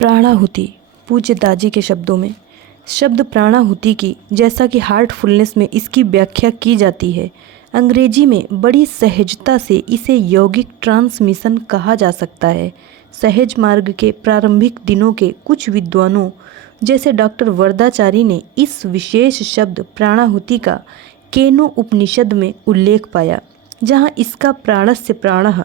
प्राणाहुति। पूज्य दाजी के शब्दों में शब्द प्राणाहुति की, जैसा कि हार्टफुलनेस में इसकी व्याख्या की जाती है, अंग्रेजी में बड़ी सहजता से इसे यौगिक ट्रांसमिशन कहा जा सकता है। सहज मार्ग के प्रारंभिक दिनों के कुछ विद्वानों जैसे डॉक्टर वरदाचारी ने इस विशेष शब्द प्राणाहुति का केनो उपनिषद में उल्लेख पाया, जहाँ इसका प्राणस्य प्राणः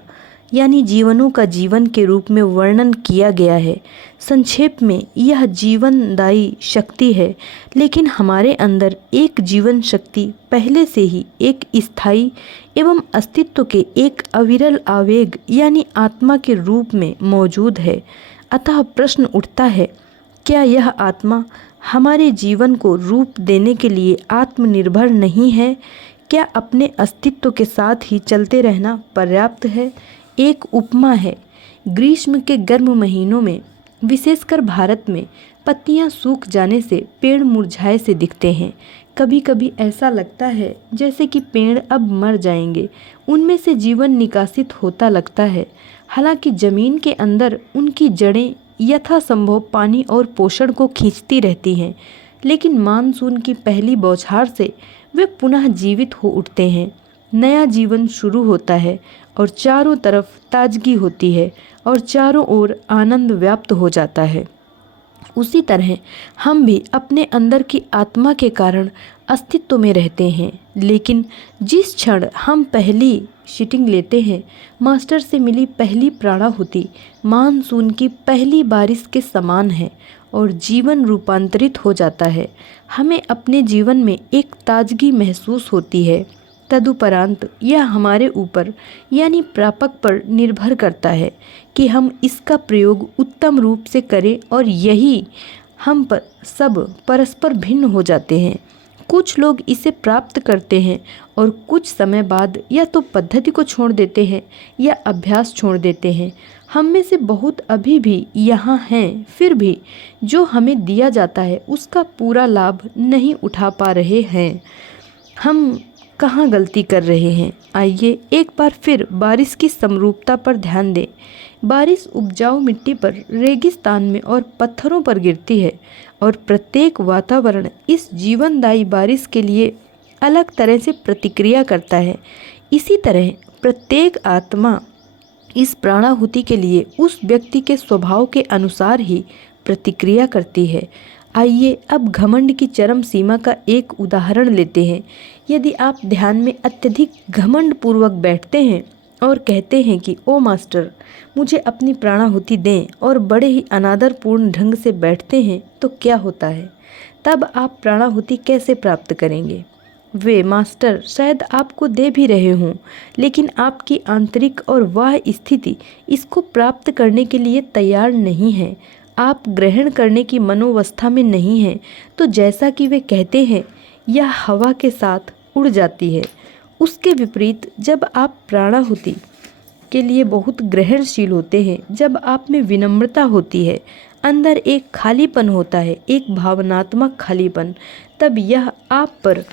यानी जीवनों का जीवन के रूप में वर्णन किया गया है। संक्षेप में यह जीवनदायी शक्ति है, लेकिन हमारे अंदर एक जीवन शक्ति पहले से ही एक स्थायी एवं अस्तित्व के एक अविरल आवेग यानी आत्मा के रूप में मौजूद है। अतः प्रश्न उठता है, क्या यह आत्मा हमारे जीवन को रूप देने के लिए आत्मनिर्भर नहीं है? क्या अपने अस्तित्व के साथ ही चलते रहना पर्याप्त है? एक उपमा है, ग्रीष्म के गर्म महीनों में विशेषकर भारत में पत्तियां सूख जाने से पेड़ मुरझाए से दिखते हैं। कभी कभी ऐसा लगता है जैसे कि पेड़ अब मर जाएंगे, उनमें से जीवन निकासित होता लगता है। हालांकि जमीन के अंदर उनकी जड़ें यथासंभव पानी और पोषण को खींचती रहती हैं, लेकिन मानसून की पहली बौछार से वे पुनः जीवित हो उठते हैं। नया जीवन शुरू होता है और चारों तरफ ताजगी होती है और चारों ओर आनंद व्याप्त हो जाता है। उसी तरह हम भी अपने अंदर की आत्मा के कारण अस्तित्व में रहते हैं, लेकिन जिस क्षण हम पहली शिटिंग लेते हैं, मास्टर से मिली पहली प्राणाहुति मानसून की पहली बारिश के समान है और जीवन रूपांतरित हो जाता है। हमें अपने जीवन में एक ताजगी महसूस होती है। तदुपरांत यह हमारे ऊपर यानी प्रापक पर निर्भर करता है कि हम इसका प्रयोग उत्तम रूप से करें, और यही हम पर सब परस्पर भिन्न हो जाते हैं। कुछ लोग इसे प्राप्त करते हैं और कुछ समय बाद या तो पद्धति को छोड़ देते हैं या अभ्यास छोड़ देते हैं। हम में से बहुत अभी भी यहाँ हैं, फिर भी जो हमें दिया जाता है उसका पूरा लाभ नहीं उठा पा रहे हैं। हम कहाँ गलती कर रहे हैं? आइए एक बार फिर बारिश की समरूपता पर ध्यान दें। बारिश उपजाऊ मिट्टी पर, रेगिस्तान में और पत्थरों पर गिरती है, और प्रत्येक वातावरण इस जीवनदायी बारिश के लिए अलग तरह से प्रतिक्रिया करता है। इसी तरह प्रत्येक आत्मा इस प्राणाहुति के लिए उस व्यक्ति के स्वभाव के अनुसार ही प्रतिक्रिया करती है। आइए अब घमंड की चरम सीमा का एक उदाहरण लेते हैं। यदि आप ध्यान में अत्यधिक घमंड पूर्वक बैठते हैं और कहते हैं कि ओ मास्टर, मुझे अपनी प्राणाहुति दें, और बड़े ही अनादरपूर्ण ढंग से बैठते हैं, तो क्या होता है? तब आप प्राणाहुति कैसे प्राप्त करेंगे? वे मास्टर शायद आपको दे भी रहे हों, लेकिन आपकी आंतरिक और बाह्य स्थिति इसको प्राप्त करने के लिए तैयार नहीं है। आप ग्रहण करने की मनोवस्था में नहीं हैं। तो जैसा कि वे कहते हैं, यह हवा के साथ उड़ जाती है। उसके विपरीत जब आप प्राणाहुति के लिए बहुत ग्रहणशील होते हैं, जब आप में विनम्रता होती है, अंदर एक खालीपन होता है, एक भावनात्मक खालीपन, तब यह आप पर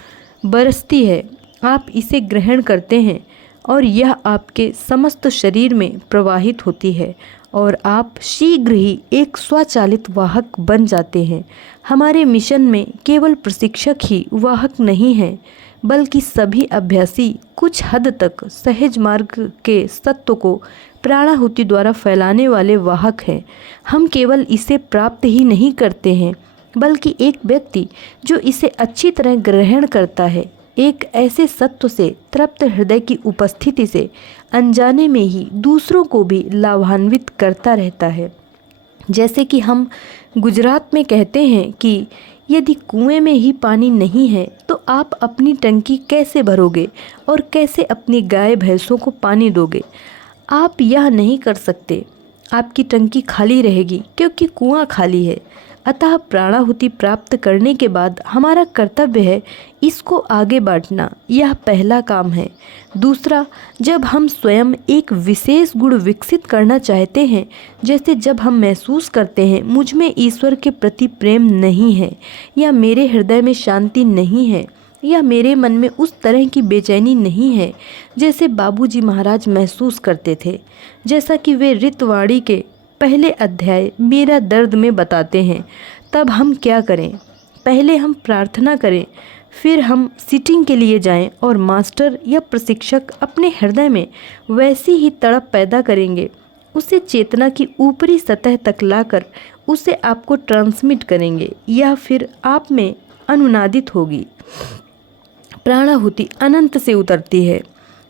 बरसती है। आप इसे ग्रहण करते हैं और यह आपके समस्त शरीर में प्रवाहित होती है और आप शीघ्र ही एक स्वचालित वाहक बन जाते हैं। हमारे मिशन में केवल प्रशिक्षक ही वाहक नहीं हैं, बल्कि सभी अभ्यासी कुछ हद तक सहज मार्ग के सत्व को प्राणाहुति द्वारा फैलाने वाले वाहक हैं। हम केवल इसे प्राप्त ही नहीं करते हैं, बल्कि एक व्यक्ति जो इसे अच्छी तरह ग्रहण करता है, एक ऐसे सत्व से तृप्त हृदय की उपस्थिति से अनजाने में ही दूसरों को भी लाभान्वित करता रहता है। जैसे कि हम गुजरात में कहते हैं कि यदि कुएं में ही पानी नहीं है तो आप अपनी टंकी कैसे भरोगे और कैसे अपनी गाय भैंसों को पानी दोगे? आप यह नहीं कर सकते। आपकी टंकी खाली रहेगी क्योंकि कुआं खाली है। अतः प्राणाहुति प्राप्त करने के बाद हमारा कर्तव्य है इसको आगे बांटना। यह पहला काम है। दूसरा, जब हम स्वयं एक विशेष गुण विकसित करना चाहते हैं, जैसे जब हम महसूस करते हैं मुझ में ईश्वर के प्रति प्रेम नहीं है, या मेरे हृदय में शांति नहीं है, या मेरे मन में उस तरह की बेचैनी नहीं है जैसे बाबूजी महाराज महसूस करते थे, जैसा कि वे ऋतवाणी के पहले अध्याय मेरा दर्द में बताते हैं। तब हम क्या करें? पहले हम प्रार्थना करें, फिर हम सिटिंग के लिए जाएं और मास्टर या प्रशिक्षक अपने हृदय में वैसी ही तड़प पैदा करेंगे, उसे चेतना की ऊपरी सतह तक लाकर उसे आपको ट्रांसमिट करेंगे या फिर आप में अनुनादित होगी। प्राणाहुति अनंत से उतरती है।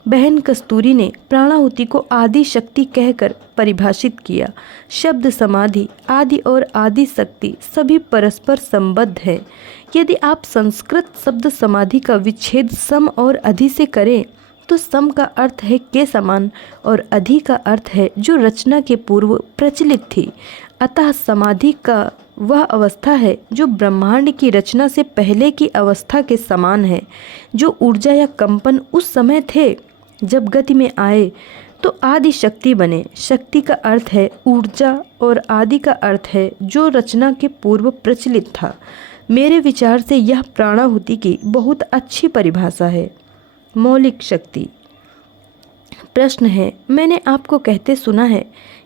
बहन कस्तूरी ने प्राणाहुति को आदि शक्ति कहकर परिभाषित किया। शब्द समाधि, आदि और आदि शक्ति सभी परस्पर संबद्ध हैं। यदि आप संस्कृत शब्द समाधि का विच्छेद सम और अधि से करें तो सम का अर्थ है के समान और अधि का अर्थ है जो रचना के पूर्व प्रचलित थी। अतः समाधि का वह अवस्था है जो ब्रह्मांड की रचना से पहले की अवस्था के समान है। जो ऊर्जा या कंपन उस समय थे जब गति में आए तो आदि शक्ति बने। शक्ति का अर्थ है ऊर्जा और आदि का अर्थ है जो रचना के पूर्व प्रचलित था। मेरे विचार से यह प्राणाहुति की बहुत अच्छी परिभाषा है। मौलिक शक्ति। प्रश्न है, मैंने आपको कहते सुना है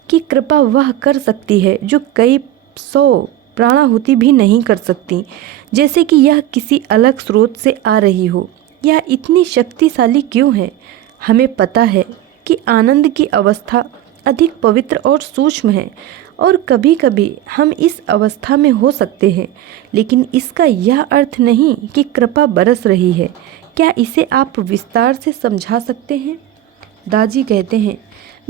कि कृपा वह कर सकती है जो कई 100 प्राणाहुति भी नहीं कर सकती, जैसे कि यह किसी अलग स्रोत से आ रही हो। यह इतनी शक्तिशाली क्यों है? हमें पता है कि आनंद की अवस्था अधिक पवित्र और सूक्ष्म है और कभी कभी हम इस अवस्था में हो सकते हैं, लेकिन इसका यह अर्थ नहीं कि कृपा बरस रही है। क्या इसे आप विस्तार से समझा सकते हैं? दाजी कहते हैं,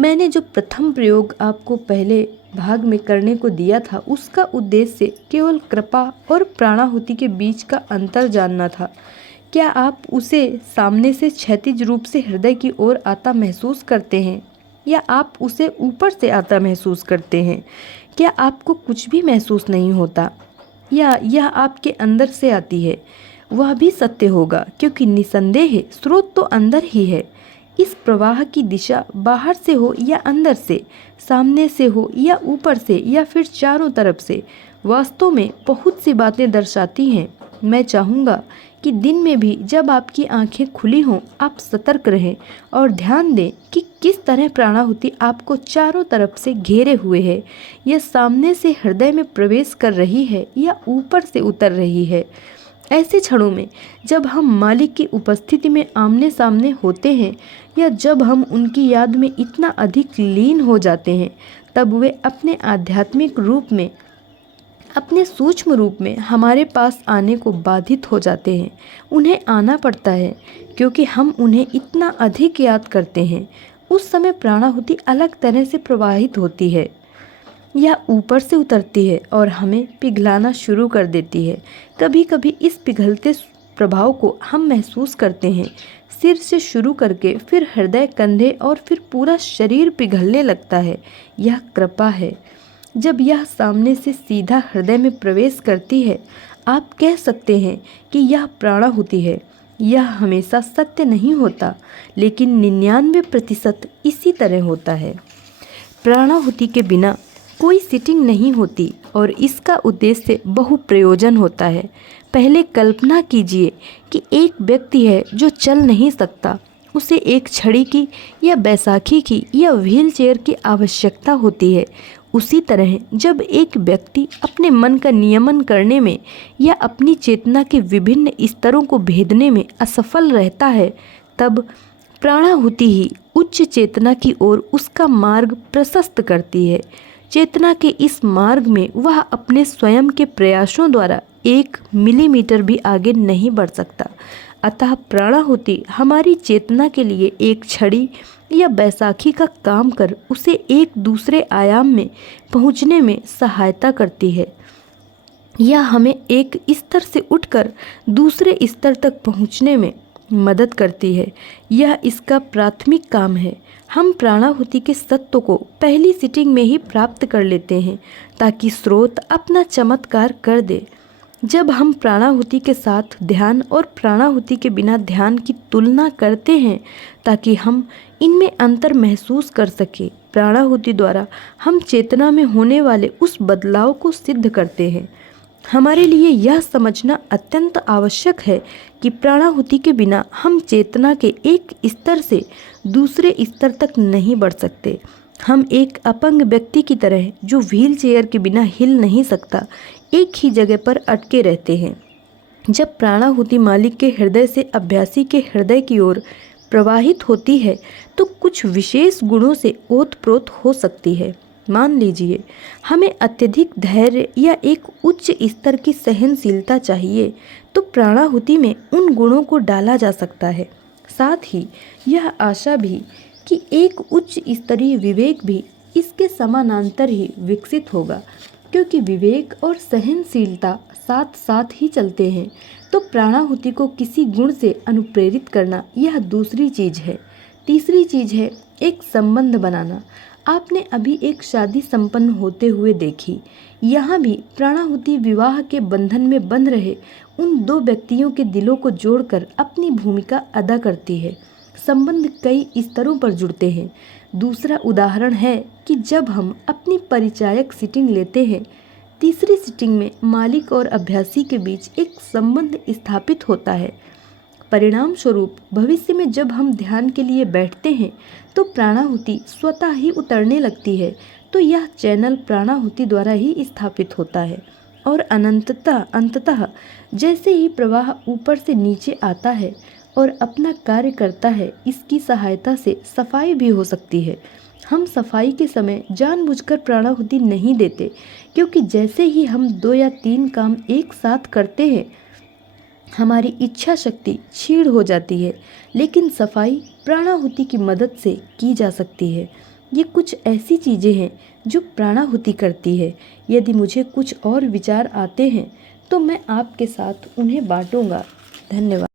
मैंने जो प्रथम प्रयोग आपको पहले भाग में करने को दिया था उसका उद्देश्य केवल कृपा और प्राणाहुति के बीच का अंतर जानना था। क्या आप उसे सामने से क्षैतिज रूप से हृदय की ओर आता महसूस करते हैं या आप उसे ऊपर से आता महसूस करते हैं? क्या आपको कुछ भी महसूस नहीं होता या यह आपके अंदर से आती है? वह भी सत्य होगा, क्योंकि निसंदेह स्रोत तो अंदर ही है। इस प्रवाह की दिशा बाहर से हो या अंदर से, सामने से हो या ऊपर से या फिर चारों तरफ से, वास्तव में बहुत सी बातें दर्शाती हैं। मैं चाहूँगा कि दिन में भी जब आपकी आंखें खुली हों आप सतर्क रहें और ध्यान दें कि किस तरह प्राणाहुति आपको चारों तरफ से घेरे हुए है। यह सामने से हृदय में प्रवेश कर रही है या ऊपर से उतर रही है। ऐसे क्षणों में जब हम मालिक की उपस्थिति में आमने सामने होते हैं या जब हम उनकी याद में इतना अधिक लीन हो जाते हैं, तब वे अपने आध्यात्मिक रूप में, अपने सूक्ष्म रूप में हमारे पास आने को बाधित हो जाते हैं। उन्हें आना पड़ता है क्योंकि हम उन्हें इतना अधिक याद करते हैं। उस समय प्राणाहुति अलग तरह से प्रवाहित होती है। यह ऊपर से उतरती है और हमें पिघलाना शुरू कर देती है। कभी कभी इस पिघलते प्रभाव को हम महसूस करते हैं। सिर से शुरू करके फिर हृदय, कंधे और फिर पूरा शरीर पिघलने लगता है। यह कृपा है। जब यह सामने से सीधा हृदय में प्रवेश करती है, आप कह सकते हैं कि यह प्राणाहुति है। यह हमेशा सत्य नहीं होता, लेकिन 99% इसी तरह होता है। प्राणाहुति के बिना कोई सिटिंग नहीं होती और इसका उद्देश्य बहुप्रयोजन होता है। पहले कल्पना कीजिए कि एक व्यक्ति है जो चल नहीं सकता। उसे एक छड़ी की या बैसाखी की या व्हील चेयर की आवश्यकता होती है। उसी तरह जब एक व्यक्ति अपने मन का नियमन करने में या अपनी चेतना के विभिन्न स्तरों को भेदने में असफल रहता है, तब प्राणाहुति ही उच्च चेतना की ओर उसका मार्ग प्रशस्त करती है। चेतना के इस मार्ग में वह अपने स्वयं के प्रयासों द्वारा 1 मिलीमीटर भी आगे नहीं बढ़ सकता। अतः प्राणाहुति हमारी चेतना के लिए एक छड़ी या बैसाखी का काम कर उसे एक दूसरे आयाम में पहुंचने में सहायता करती है। यह हमें एक स्तर से उठकर दूसरे स्तर तक पहुंचने में मदद करती है। यह इसका प्राथमिक काम है। हम प्राणाहुति के सत्व को पहली सिटिंग में ही प्राप्त कर लेते हैं ताकि स्रोत अपना चमत्कार कर दे। जब हम प्राणाहुति के साथ ध्यान और प्राणाहुति के बिना ध्यान की तुलना करते हैं ताकि हम इनमें अंतर महसूस कर सकें, प्राणाहुति द्वारा हम चेतना में होने वाले उस बदलाव को सिद्ध करते हैं। हमारे लिए यह समझना अत्यंत आवश्यक है कि प्राणाहुति के बिना हम चेतना के एक स्तर से दूसरे स्तर तक नहीं बढ़ सकते। हम एक अपंग व्यक्ति की तरह जो व्हील चेयर के बिना हिल नहीं सकता, एक ही जगह पर अटके रहते हैं। जब प्राणाहुति मालिक के हृदय से अभ्यासी के हृदय की ओर प्रवाहित होती है तो कुछ विशेष गुणों से ओतप्रोत हो सकती है। मान लीजिए हमें अत्यधिक धैर्य या एक उच्च स्तर की सहनशीलता चाहिए, तो प्राणाहुति में उन गुणों को डाला जा सकता है। साथ ही यह आशा भी कि एक उच्च स्तरीय विवेक भी इसके समानांतर ही विकसित होगा, क्योंकि विवेक और सहनशीलता साथ साथ ही चलते हैं। तो प्राणाहुति को किसी गुण से अनुप्रेरित करना यह दूसरी चीज़ है। तीसरी चीज़ है एक संबंध बनाना। आपने अभी एक शादी संपन्न होते हुए देखी। यहाँ भी प्राणाहुति विवाह के बंधन में बंध रहे उन दो व्यक्तियों के दिलों को जोड़कर अपनी भूमिका अदा करती है। संबंध कई स्तरों पर जुड़ते हैं। दूसरा उदाहरण है कि जब हम अपनी परिचायक सीटिंग लेते हैं, तीसरी सीटिंग में मालिक और अभ्यासी के बीच एक संबंध स्थापित होता है। परिणाम स्वरूप भविष्य में जब हम ध्यान के लिए बैठते हैं तो प्राणाहुति स्वतः ही उतरने लगती है। तो यह चैनल प्राणाहुति द्वारा ही स्थापित होता है और अंततः जैसे ही प्रवाह ऊपर से नीचे आता है और अपना कार्य करता है, इसकी सहायता से सफाई भी हो सकती है। हम सफाई के समय जानबूझकर प्राणाहुति नहीं देते, क्योंकि जैसे ही हम 2 या 3 काम एक साथ करते हैं हमारी इच्छा शक्ति क्षीण हो जाती है। लेकिन सफाई प्राणाहुति की मदद से की जा सकती है। ये कुछ ऐसी चीज़ें हैं जो प्राणाहुति करती है। यदि मुझे कुछ और विचार आते हैं तो मैं आपके साथ उन्हें बांटूंगा। धन्यवाद।